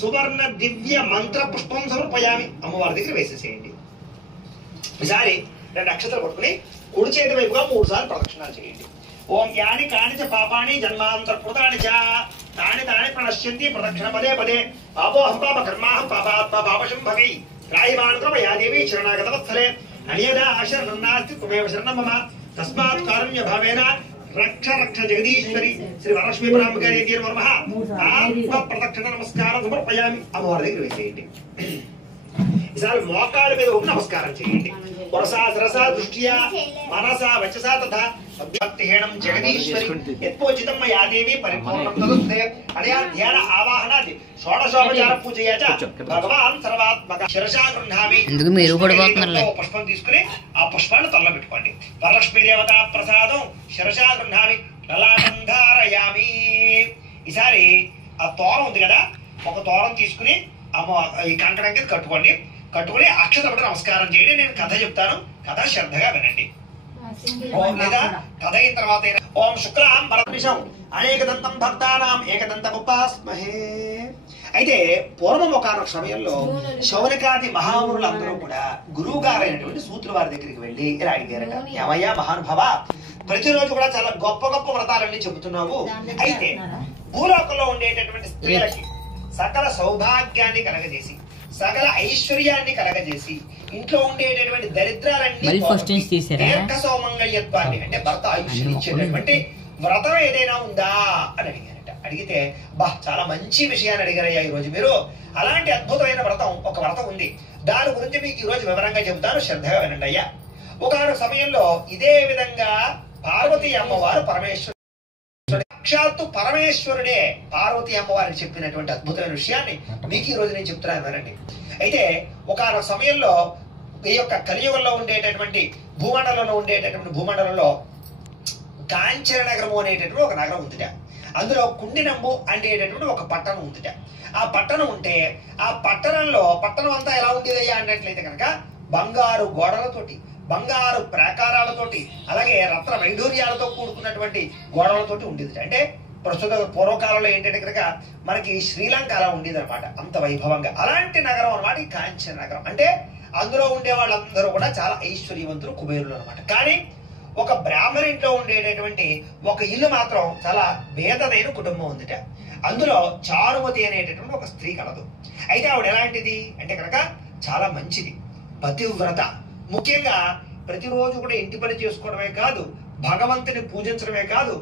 సువర్ణ దివ్య మంత్ర పుష్పం సమర్పయామి. అమ్మవారి దగ్గర వేసేసేయండి. ఈసారి 2 అక్షతలు పట్టుకుని కుడి చేతి వైపుగా 3 సార్లు ప్రదక్షిణాలు చేయండి. ఓం యాని కాని చ పాపాని జన్మాంతరకృతాని చ తాని తాని ప్రణశ్యంతి ప్రదక్షిణ పదే పదే. పాపోహం పాప కర్మాహం పాపాత్మ పాపశం భవై త్రాయమానుక్రమయా దేవి శరణాగత వత్సలే అన్యదా శరణం నాస్తి త్వమేవ శరణం మమ తస్మాత్ కారుణ్య భావేన రక్ష రక్ష జగదీశ్వరి. శ్రీ వరలక్ష్మీ ప్రాంబికాదేవి నమః. ఆత్మ ప్రదక్షిణ నమస్కారం సమర్పయామి. అమ్మవారి దగ్గర వేసేయండి. ఈసారి మోకాళ్ళ మీద ఉండి నమస్కారం చేయండి. వరసా సరసా దృష్ట్యా మనసా వచసా తథా భక్తిహీనం జగదీశ్వరి యత్పోజితం మయా దేవి పరిపూర్ణం తదుస్తే అనయా ధ్యాన ఆవాహనాది షోడశోపచార పూజయా చ భగవాన్ సర్వాత్మక శిరసా గృహ్ణామి. పుష్పం తీసుకుని ఆ పుష్పాన్ని తల్ల పెట్టుకోండి. వరలక్ష్మీ దేవతా ప్రసాదం శిరసా గృహ్ణామి లలాటం ధారయామి. ఈసారి ఆ తోరం ఉంది కదా, ఒక తోరం తీసుకుని అమ్మ ఈ కంకణం కింద కట్టుకోండి. కట్టుకుని అక్షతపడి నమస్కారం చేయండి. నేను కథ చెప్తాను, కథ శ్రద్ధగా వినండి. ఓం లేదా కథ అయిన తర్వాత ఓం శుక్లాం వరదృశం అనేకదంతం భక్తానాం ఏకదంతముపాస్మహే. అయితే పూర్వం ఒకనొక సమయంలో శౌనకాది మహామునులందరూ కూడా గురువు గారైనటువంటి సూత్రుల వారి దగ్గరికి వెళ్ళి ఇలా అడిగారట, ఏమయ్యా మహానుభావ, ప్రతిరోజు కూడా చాలా గొప్ప గొప్ప వ్రతాలన్నీ చెబుతున్నావు. అయితే భూలోకంలో ఉండేటటువంటి స్త్రీలకి సకల సౌభాగ్యాన్ని కలగజేసి సకల ఐశ్వర్యాన్ని కలగజేసి ఇంట్లో ఉండేటటువంటి దరిద్రాలన్నీ దీర్ఘ సౌమంగళ్యత్వాన్ని అంటే భర్త ఆయుష్ని ఇచ్చేటటువంటి వ్రతం ఏదైనా ఉందా అని అడిగారట. అడిగితే చాలా మంచి విషయాన్ని అడిగారయ్యా ఈ రోజు మీరు. అలాంటి అద్భుతమైన వ్రతం ఒక వ్రతం ఉంది. దాని గురించి మీకు ఈ రోజు వివరంగా చెబుతాను, శ్రద్ధగా వినండి అయ్యా. ఒకనొక సమయంలో ఇదే విధంగా పార్వతీ అమ్మవారు సాక్షాత్తు పరమేశ్వరుడే పార్వతీ అమ్మవారికి చెప్పినటువంటి అద్భుతమైన విషయాన్ని మీకు ఈ రోజు నేను చెప్తున్నాను వినండి. అయితే ఒకనొక సమయంలో ఈ యొక్క కలియుగంలో ఉండేటటువంటి భూమండలంలో కాంచన నగరము అనేటటువంటి ఒక నగరం ఉందిట. అందులో కుండినంబు అనేటటువంటి ఒక పట్టణం ఉందిట. ఆ పట్టణం ఉంటే ఆ పట్టణం అంతా ఎలా ఉండేదయ్యా అన్నట్లయితే కనుక బంగారు గోడలతోటి, బంగారు ప్రాకారాలతోటి, అలాగే రత్న వైఢూర్యాలతో కూడుకున్నటువంటి గోడలతోటి ఉండేది. అంటే ప్రస్తుత పూర్వకాలంలో ఏంటంటే కనుక మనకి శ్రీలంక అలా ఉండేది అనమాట, అంత వైభవంగా. అలాంటి నగరం అనమాట ఈ కాంచన నగరం. అంటే అందులో ఉండే వాళ్ళందరూ కూడా చాలా ఐశ్వర్యవంతులు, కుబేరులు అనమాట. కానీ ఒక బ్రాహ్మణ ఇంట్లో ఉండేటటువంటి ఒక ఇల్లు మాత్రం చాలా పేదదైన కుటుంబం ఉందిట. అందులో చారుమతి అనేటటువంటి ఒక స్త్రీ కలదు. అయితే ఆవిడ ఎలాంటిది అంటే కనుక చాలా మంచిది, పతివ్రత. ముఖ్యంగా ప్రతిరోజు కూడా ఇంటి పని చేసుకోవడమే కాదు, భగవంతుని పూజించడమే కాదు,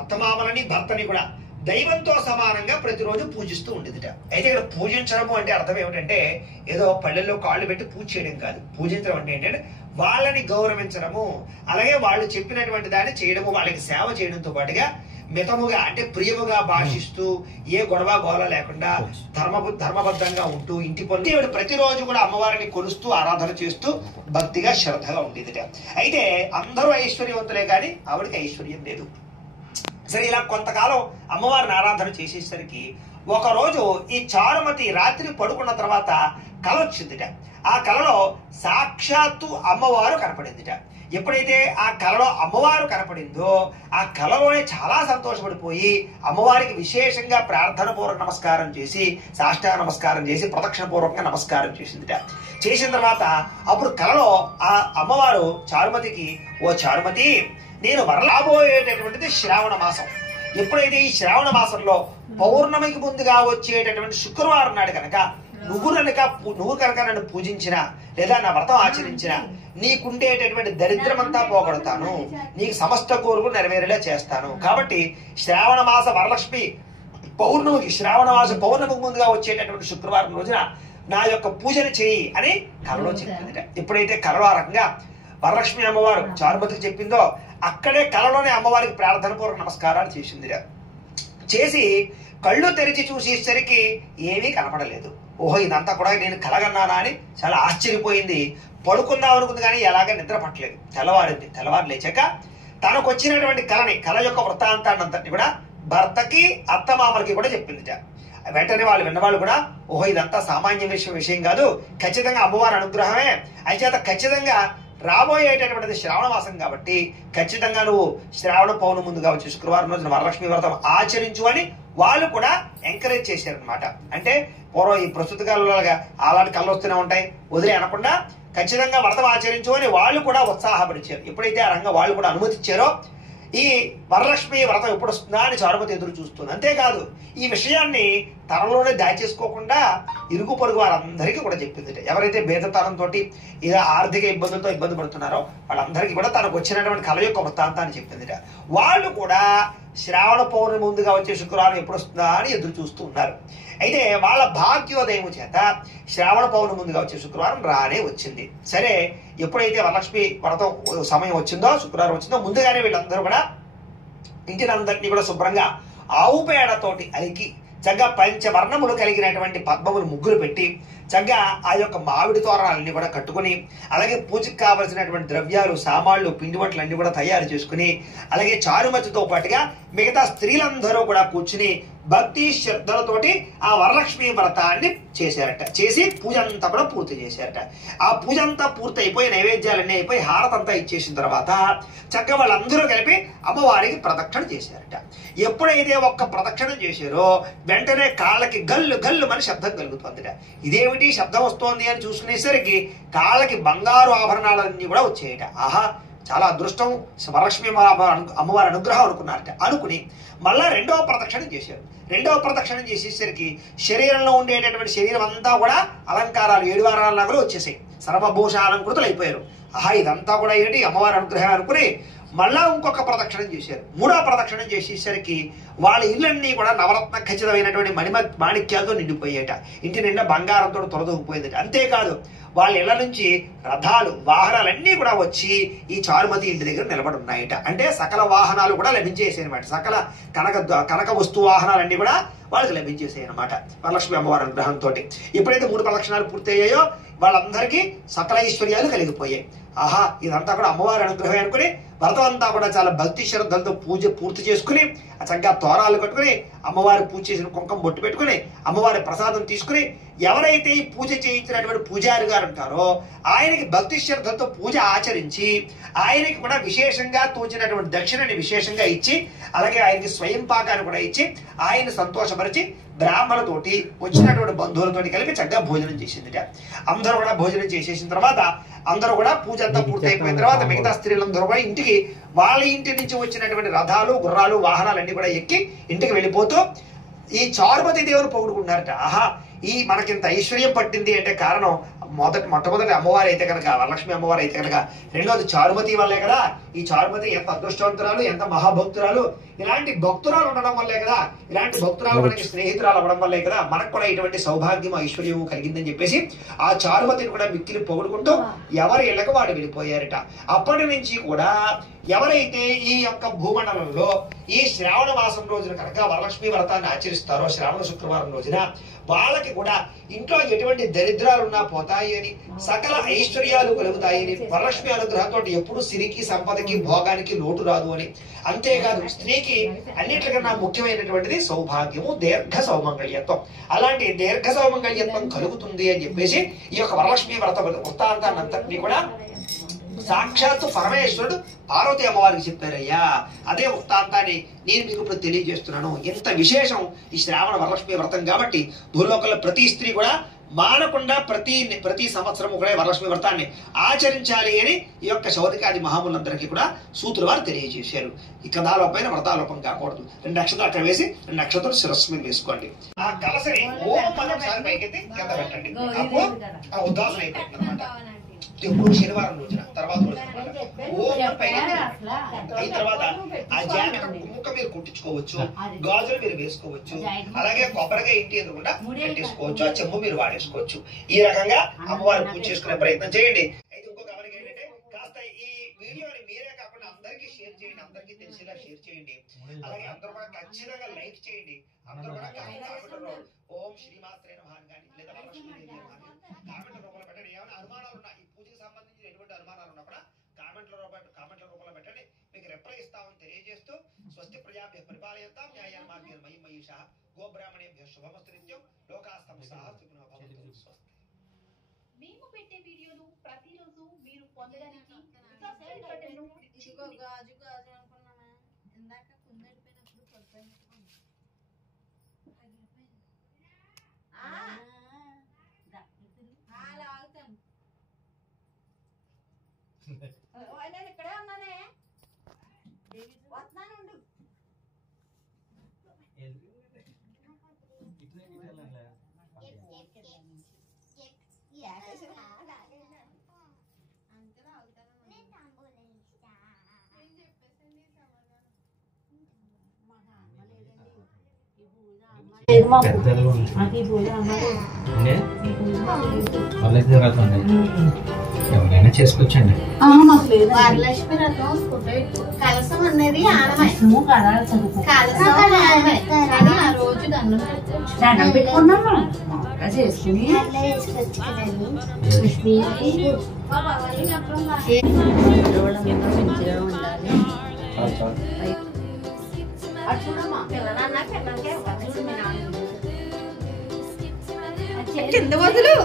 అత్తమామలని భర్తని కూడా దైవంతో సమానంగా ప్రతిరోజు పూజిస్తూ ఉండేదిట. అయితే ఇక్కడ పూజించడము అంటే అర్థం ఏమిటంటే ఏదో పల్లెల్లో కాళ్ళు పెట్టి పూజ చేయడం కాదు. పూజించడం అంటే ఏంటంటే వాళ్ళని గౌరవించడము, అలాగే వాళ్ళు చెప్పినటువంటి దాన్ని చేయడము, వాళ్ళకి సేవ చేయడంతో పాటుగా మితముగా అంటే ప్రియముగా భాషిస్తూ ఏ గొడవ గోల లేకుండా ధర్మబద్ధంగా ఉంటూ ఇంటి పనులు ప్రతిరోజు కూడా అమ్మవారిని కొలుస్తూ ఆరాధన చేస్తూ భక్తిగా శ్రద్ధగా ఉండేదిట. అయితే అందరూ ఐశ్వర్యవంతులే కానీ ఆవిడకి ఐశ్వర్యం లేదు. సరే, ఇలా కొంతకాలం అమ్మవారిని ఆరాధన చేసేసరికి ఒకరోజు ఈ చారుమతి రాత్రి పడుకున్న తర్వాత కల వచ్చిందిట. ఆ కలలో సాక్షాత్తు అమ్మవారు కనపడిందిట. ఎప్పుడైతే ఆ కలలో అమ్మవారు కనపడిందో ఆ కలలోనే చాలా సంతోషపడిపోయి అమ్మవారికి విశేషంగా ప్రార్థన పూర్వక నమస్కారం చేసి, సాష్టాంగ నమస్కారం చేసి, ప్రదక్షిణ పూర్వకంగా నమస్కారం చేసిందిట. చేసిన తర్వాత అప్పుడు కలలో ఆ అమ్మవారు చారుమతికి, ఓ చారుమతి, నేను వరలాబోయేటటువంటిది శ్రావణ మాసం. ఎప్పుడైతే ఈ శ్రావణ మాసంలో పౌర్ణమికి ముందుగా వచ్చేటటువంటి శుక్రవారం నాడు కనుక నువ్వు కనుక నన్ను పూజించినా లేదా నా వ్రతం ఆచరించినా నీకుండేటటువంటి దరిద్రమంతా పోగొడతాను, నీకు సమస్త కోరికలు నెరవేరేలా చేస్తాను. కాబట్టి శ్రావణ మాస వరలక్ష్మి పౌర్ణమికి ముందుగా వచ్చేటటువంటి శుక్రవారం రోజున నా యొక్క పూజను చేయి అని కలలో చెప్పింది. ఎప్పుడైతే కలలో ఆ రకంగా వరలక్ష్మి అమ్మవారు చారుమతికి చెప్పిందో అక్కడే కలలోనే అమ్మవారికి ప్రార్థన పూర్వక నమస్కారాలు చేసిందిరా. చేసి కళ్ళు తెరిచి చూసేసరికి ఏమీ కనపడలేదు. ఓహో, ఇదంతా కూడా నేను కలగన్నానా అని చాలా ఆశ్చర్యపోయింది. పడుకుందాం అనుకుంది కానీ ఎలాగ నిద్ర పట్టలేదు. తెల్లవారు లేచాక తనకు వచ్చినటువంటి కళ యొక్క వృత్తాంతాన్ని అంతటి కూడా భర్తకి అత్తమామలకి కూడా చెప్పిందిట. వెంటనే వాళ్ళు విన్నవాళ్ళు కూడా, ఓహో, ఇదంతా సామాన్య విషయం కాదు, ఖచ్చితంగా అమ్మవారి అనుగ్రహమే. అయితే ఖచ్చితంగా రాబోయేటటువంటిది శ్రావణ మాసం కాబట్టి ఖచ్చితంగా నువ్వు శ్రావణ పౌర్ణమి ముందుగా వచ్చి శుక్రవారం రోజున వరలక్ష్మి వ్రతం ఆచరించు అని వాళ్ళు కూడా ఎంకరేజ్ చేశారనమాట. అంటే పూర్వం ఈ ప్రస్తుత కాలంలో అలాంటి కళ్ళు వస్తూనే ఉంటాయి, వదిలే అనకుండా ఖచ్చితంగా వ్రతం ఆచరించు అని వాళ్ళు కూడా ఉత్సాహపరిచారు. ఎప్పుడైతే ఆ రంగం వాళ్ళు కూడా అనుమతిచ్చారో ఈ వరలక్ష్మి వ్రతం ఎప్పుడు వస్తుందా అని చారుమతి ఎదురు చూస్తుంది. అంతేకాదు ఈ విషయాన్ని తనలోనే దాచేసుకోకుండా ఇరుగు పొరుగు వారందరికీ కూడా చెప్పింది. ఎవరైతే భేదతనంతో ఇలా ఆర్థిక ఇబ్బందులతో ఇబ్బంది పడుతున్నారో వాళ్ళందరికీ కూడా తనకు వచ్చినటువంటి కళ యొక్క వృత్తాంతాన్ని చెప్పింది. వాళ్ళు కూడా శ్రావణ పౌర్ణమి ముందుగా వచ్చే శుక్రవారం ఎప్పుడు వస్తుందా అని ఎదురు చూస్తూ ఉన్నారు. అయితే వాళ్ళ భాగ్యోదయం చేత శ్రావణ పౌర్ణమి ముందుగా వచ్చే శుక్రవారం రానే వచ్చింది. సరే, ఎప్పుడైతే వరలక్ష్మి వ్రతం సమయం వచ్చిందో, శుక్రవారం వచ్చిందో, ముందుగానే వీళ్ళందరూ కూడా ఇంటినందరినీ కూడా శుభ్రంగా ఆవు పేడతోటి అలికి చక్కగా పంచవర్ణములు కలిగినటువంటి పద్మములు ముగ్గులు పెట్టి చక్కగా ఆ యొక్క మామిడి తోరణాలన్నీ కూడా కట్టుకుని, అలాగే పూజకు కావలసినటువంటి ద్రవ్యాలు, సామాన్లు, పిండి వంటలు అన్ని కూడా తయారు చేసుకుని, అలాగే చారుమతితో పాటుగా మిగతా స్త్రీలందరూ కూడా కూర్చుని భక్తి శ్రద్ధలతోటి ఆ వరలక్ష్మి వ్రతాన్ని చేశారట. చేసి పూజ అంతా కూడా పూర్తి చేశారట. ఆ పూజ అంతా పూర్తి అయిపోయి నైవేద్యాలన్నీ అయిపోయి హారతంతా ఇచ్చేసిన తర్వాత చక్కగా వాళ్ళందరూ కలిపి అమ్మవారికి ప్రదక్షిణ చేశారట. ఎప్పుడైతే ఒక్క ప్రదక్షిణ చేశారో వెంటనే కాళ్ళకి గల్లు గల్లు అని శబ్దం కలుగుతుందిట. ఇదేమిటి శబ్దం వస్తోంది అని చూసుకునేసరికి కాళ్ళకి బంగారు ఆభరణాలన్నీ కూడా వచ్చాయట. ఆహా, చాలా అదృష్టం, వరలక్ష్మి అమ్మవారి అనుగ్రహం అనుకున్నారట. అనుకుని మళ్ళా రెండవ ప్రదక్షిణం చేశారు. రెండవ ప్రదక్షిణం చేసేసరికి శరీరంలో ఉండేటటువంటి శరీరం అంతా కూడా అలంకారాలు 7 వారాల నగలు వచ్చేసాయి. సర్వభూష అలంకృతులు అయిపోయారు. ఆహా, ఇదంతా కూడా ఏంటి అమ్మవారి అనుగ్రహం అనుకుని మళ్ళా ఇంకొక ప్రదక్షిణం చేశారు. 3వ ప్రదక్షిణం చేసేసరికి వాళ్ళ ఇళ్ళన్నీ కూడా నవరత్న ఖచ్చితమైనటువంటి మాణిక్యాలతో నిండిపోయాట. ఇంటి నిండా బంగారంతో తొలదొగిపోయిందట. అంతేకాదు వాళ్ళ ఇళ్ల నుంచి రథాలు, వాహనాలన్నీ కూడా వచ్చి ఈ చారుమతి ఇంటి దగ్గర నిలబడి ఉన్నాయట. అంటే సకల వాహనాలు కూడా లభించేసాయి అనమాట. సకల కనక వస్తు వాహనాలన్నీ కూడా వాళ్ళకి లభించేసాయి అనమాట వరలక్ష్మి అమ్మవారి అనుగ్రహంతో. ఎప్పుడైతే 3 ప్రదక్షిణాలు పూర్తయ్యాయో వాళ్ళందరికీ సకల ఐశ్వర్యాలు కలిగిపోయాయి. ఆహా, ఇదంతా కూడా అమ్మవారి అనుగ్రహం అనుకుని వ్రతం అంతా కూడా చాలా భక్తి శ్రద్ధలతో పూజ పూర్తి చేసుకుని చక్కగా తోరాలు కట్టుకుని అమ్మవారి పూజ చేసిన కుంకుమ బొట్టు పెట్టుకుని అమ్మవారి ప్రసాదం తీసుకుని ఎవరైతే ఈ పూజ చేయించినటువంటి పూజారి గారు ఉంటారో ఆయనకి భక్తి శ్రద్ధలతో పూజ ఆచరించి ఆయనకి కూడా విశేషంగా తోచినటువంటి దక్షిణని విశేషంగా ఇచ్చి, అలాగే ఆయనకి స్వయం పాకాన్ని కూడా ఇచ్చి ఆయన సంతోషపరిచి బ్రాహ్మణులతోటి వచ్చినటువంటి బంధువులతోటి కలిపి చక్కగా భోజనం చేసిందిట. అందరూ కూడా భోజనం చేసేసిన తర్వాత అందరూ కూడా పూజ అంతా పూర్తి అయిపోయిన తర్వాత మిగతా స్త్రీలందరూ కూడా ఇంటికి వాళ్ళ ఇంటి నుంచి వచ్చినటువంటి రథాలు, గుర్రాలు, వాహనాలు అన్ని కూడా ఎక్కి ఇంటికి వెళ్ళిపోతూ ఈ చారుమతి దేవుని పొగుడుకున్నారట. ఆహా, ఈ మనకింత ఐశ్వర్యం పట్టింది అంటే కారణం మొట్టమొదటి అమ్మవారు అయితే కనుక వరలక్ష్మి అమ్మవారు అయితే కనుక, రెండోది చారుమతి వల్లే కదా. ఈ చారుమతి ఎంత అదృష్టవంతురాలు, ఎంత మహాభక్తురాలు. ఇలాంటి భక్తురాలు ఉండడం వల్లే కదా, ఇలాంటి భక్తురాలు మనకి స్నేహితురాలు అవ్వడం వల్లే కదా మనకు కూడా ఇటువంటి సౌభాగ్యం ఐశ్వర్యము కలిగిందని చెప్పేసి ఆ చారుమతిని కూడా మిక్కిలి పొగుడుకుంటూ ఎవరి ఇళ్ళకు వాడు వెళ్ళిపోయారట. అప్పటి నుంచి కూడా ఎవరైతే ఈ యొక్క భూమండలంలో ఈ శ్రావణ మాసం రోజున కనుక వరలక్ష్మి వ్రతాన్ని ఆచరిస్తారో, శ్రావణ శుక్రవారం రోజున, వాళ్ళకి కూడా ఇంట్లో ఎటువంటి దరిద్రాలున్నా పోతాయి అని, సకల ఐశ్వర్యాలు కలుగుతాయని, వరలక్ష్మి అనుగ్రహంతో ఎప్పుడు సిరికి, సంపదకి, భోగానికి లోటు రాదు అని. అంతేకాదు స్త్రీకి అన్నిటికన్నా ముఖ్యమైనటువంటిది సౌభాగ్యము, దీర్ఘ సౌమంగళ్యత్వం. అలాంటి దీర్ఘ సౌమంగళ్యత్వం కలుగుతుంది అని చెప్పేసి ఈ యొక్క వరలక్ష్మి వ్రత వృత్తాంతాన్ని అంతటినీ కూడా సాక్షాత్తు పరమేశ్వరుడు పార్వతి అమ్మవారికి చెప్పారయ్యా. అదే వృత్తాంతాన్ని నేను మీకు ఇప్పుడు తెలియజేస్తున్నాను. ఎంత విశేషం ఈ శ్రావణ వరలక్ష్మి వ్రతం కాబట్టి భూలోకంలో ప్రతి స్త్రీ కూడా మానకుండా ప్రతి సంవత్సరము కూడా వరలక్ష్మి వ్రతాన్ని ఆచరించాలి అని ఈ యొక్క శౌరికాది మహాములందరికీ కూడా సూత్రుల వారు తెలియజేశారు. ఈ కథాలోపైన వ్రతాలోపం కాకూడదు. 2 అక్షతలు అక్కడ వేసి 2 అక్షతలు శిరస్సు మీద వేసుకోండి. ఆ కలసని ఓం ఒకసారి పైకెత్తి కింద పెట్టండి. అప్పుడు ఆ ఉద్దాసన అయిపోతుంది అనమాట. ఎప్పుడు శనివారం రోజున తర్వాత అయిన తర్వాత ఆ జాకెట్ ముక్క మీరు కుట్టించుకోవచ్చు, గాజులు మీరు వేసుకోవచ్చు, అలాగే కొబ్బరిగా ఇంటి ఎదురుకుండా పెట్టేసుకోవచ్చు, ఆ చెంబు మీరు వాడేసుకోవచ్చు. ఈ రకంగా అమ్మవారిని పూజ చేసుకునే ప్రయత్నం చేయండి. అయితే ఇంకొక గమనిక ఏంటంటే కాస్త ఈ వీడియోని మీరే కాకుండా అందరికీ షేర్ చేయండి, అందరికీ తెలిసేలా షేర్ చేయండి. అలాగే అందరూ కూడా ఖచ్చితంగా లైక్ చేయండి. అందరూ కూడా ఓం శ్రీమాత్రే నమః కానీ లేదా వరలక్ష్మీదేవి నమః కామెంట్ రూపంలో పెట్టండి. ఏమైనా అనుమానాలు ఉన్నా, ఈ పూజకి సంబంధించిన ఎటువంటి అనుమానాలు ఉన్నప్పుడు కామెంట్ల రూపంలో పెట్టండి. మీకు రిప్లై ఇస్తామని తెలియజేస్తూ స్వస్తి ప్రజాభ్య పరిపాలయంతాం న్యాయాన్ మార్గేణ మహిం మహిషః గోబ్రాహ్మణేభ్యః శుభమస్తు నిత్యం లోకాస్తమస్తః సుఖినో భవంతు. స్వస్తి. మేము పెట్టే వీడియోలు ప్రతిరోజు మీరు పొందడానికి సబ్స్క్రైబ్ బటన్ను ఇదిగో గాజు అనుకున్నామా, ఇందాక కుందడిపోయినప్పుడు కొడుకున్నాం. ఆగుతాను. నేను ఇక్కడే ఉన్నానే, వస్తున్నాను ఉండు. ఎవరైనా చేసుకోవచ్చండి. వరలక్ష్మి రథం కలసం అనేది ఆడమే, కలసం ఆడమే. కానీ ఆ రోజు దండం పెట్టుకున్నాము చేసుకుని కింద వదులు.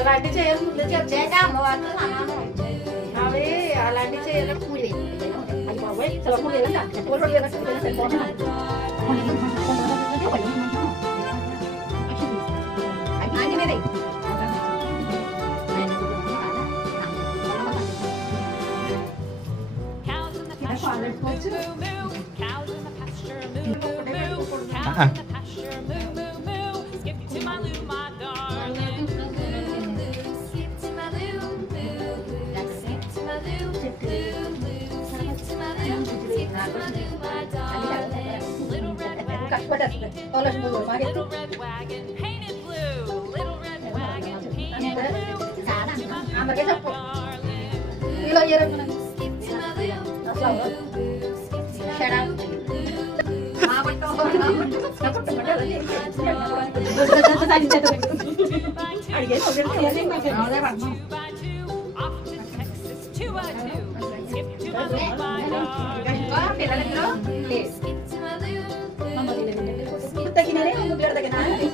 అలాంటి చేయాలి ముందు చెప్పాక అమ్మవారితో అన్నాను. అవి అలాంటి చేయాలి పూలి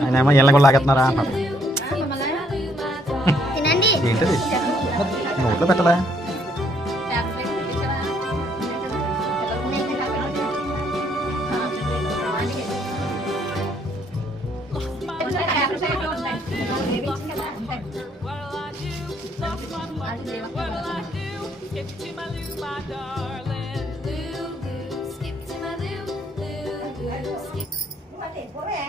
ఆయన ఏమో ఎల్ల కూడా లాగేస్తున్నారా ఏంటది నోట్లో పెట్టదా? Skip to my loo, my darling. బుర్రే